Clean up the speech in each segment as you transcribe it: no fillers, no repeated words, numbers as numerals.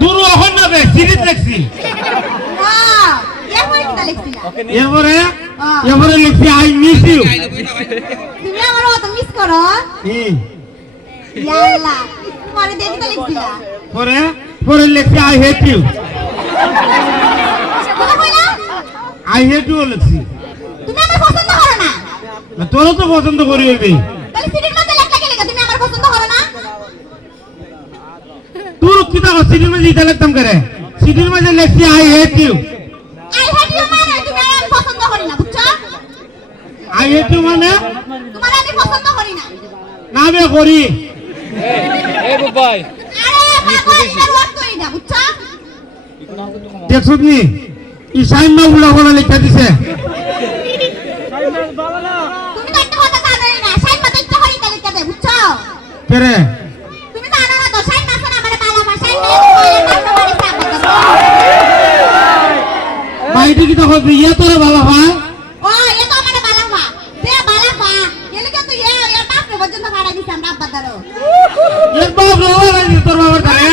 দূর এখন না বে সিরিজ দেখছি এরপরে এরপরে লিখছি আই মিস ইউ তুমি আমার অত মিস করো ইয়াল্লা পরে দেখতে লিখছিলা পরে পরে লিখছি আই হেট ইউ কথা কইলা আই হেট ইউ লিখছি তুমি আমার পছন্দ করো না তোরও তো পছন্দ করি হইবে তাহলে সিটির মধ্যে লেখা কে লেখা তুমি আমার পছন্দ করো না তোর কি তা সিটির মধ্যে এটা লিখতাম করে সিটির মধ্যে লিখছি আই হেট ইউ মানে তুমি আমার পছন্দ করি না বুঝছো আই হেট ইউ মানে তোমার আমি পছন্দ করি না না বে করি এই বাবাই আরে বাবা এটা ওয়ার্ড করি না বুঝছো দেখছস নি ই সাইন না উলা বলা লিখা দিছে তুমি তো একটা কথা জানোই না সাইন মত ইচ্ছা করি তাহলে লিখতে বুঝছো কেরে তুমি জানো না তো সাইন মাসে আমারে বালা মা সাইন মেরে কইলে মারতে পারি সাপ বাইটি কি তো হবে ইয়া তোরে ভালো হয় ও এ তো আমারে বালা মা দে বালা পা এলে কে তুই এ বাপ পর্যন্ত ভাড়া দিছ আমরা আব্বা দারো এর বাপ রে ওরা তোর বাবার ধারে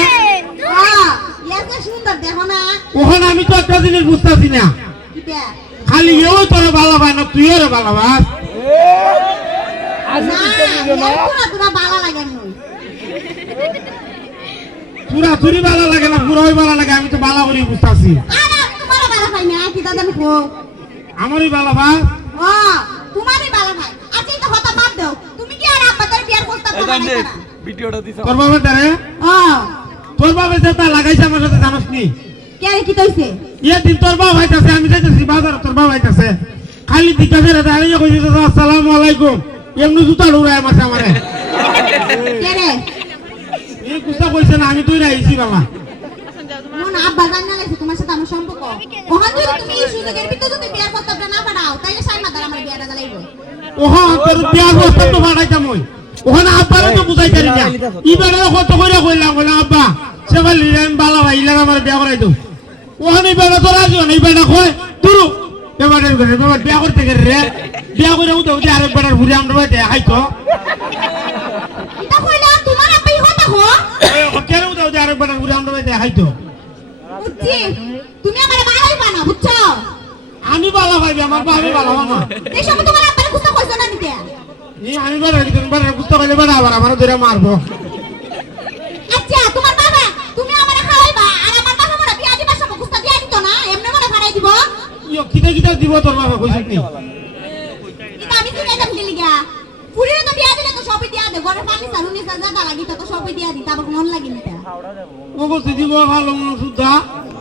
হ্যাঁ এত সুন্দর দেখো না ওখানে আমি তো একটা জিনিস বুঝতাছি না কিটা খালি এও তোরে ভালো হয় না তুই ওরে ভালো বাস না তোরা বালা লাগে নই পুরা চুরি ভালো লাগে না পুরোই ভালো লাগে আমি তো ভালো করে বুঝতাছি আরে আমি তোমারও বালা পাই না কি দাদা কো আমারই ভালো বাস ও তোমারই বালা পাই আচ্ছা এটা হতা বাদ দাও তুমি কি আর আব্বা তোর বিয়ার প্রস্তাব বানাইছো না ভিডিওটা দিছ তোর বাবার ধারে ও তোর বাবা যেটা লাগাইছে আমার সাথে জানোস নি কে কি কইছে ইয়ে দিন তোর বাবা হইতাছে আমি যাইতাছি বাজার তোর বাবা হইতাছে খালি দিকাছে রে দাঁড়িয়ে কইছে আসসালামু আলাইকুম এমনি জুতা উড়ায় মারছে আমারে কে রে এই কুস্তা কইছে না আমি তুই রাইছি বাবা মন আব্বা জানা লাগছে তোমার সাথে আমার সম্পর্ক ওখান যদি তুমি এই সুযোগের ভিতর যদি বিয়ার প্রস্তাবটা না পাঠাও তাহলে সাই মাদার আমার বিয়াটা জ্বালাইবো ওহা তোর বিয়ার বস্তা তো ফাটাইতাম ওই ওখানে আব্বারে তো বুঝাই পারি না ইবারে কত কইরা কইলাম বলে আব্বা সেবার লিলেন বালা ভাই ইলার আমার বিয়া করাই দাও ওখানে বেড়া তো রাজি না বেড়া কয় তুরু বেবারের ঘরে বেবার বিয়া করতে গেলে রে বিয়া করে উঠে উঠে আরেক বেড়ার ঘুরে আমরা বাইতে হাইতো এটা কইলা তোমার আব্বাই হতা হো কেন উঠে উঠে আরেক বেড়ার ঘুরে আমরা বাইতে হাইতো বুঝছি তুমি আমার বালাই বানা বুঝছো আমি বালা ভাই আমার ভাবি বালা না এই সব তোমার আব্বার কুস্তা কইছো না নিতে আমি বেড়া দিন বেড়া কুস্তা কইলে বেড়া আবার আমার ধরে মারবো আচ্ছা তোমার বাবা তুমি আমারে খাওয়াইবা আর আমার বাবা মনে বিয়া দিবা সব কুস্তা দিয়া দিত না এমনি মনে ভাড়াই দিব ইয়ো কিটা কিটা দিব তোর বাবা কইছিস নি এটা আমি কি যাইতাম গেলি গা পুরিরে তো বিয়া দিলে তো সবই দিয়া দে ঘরে পানি সারুনি সাজা লাগি তো সবই দিয়া দিতা আবার মন লাগি নিতা ও কইছি দিব ভালো মন সুদ্ধা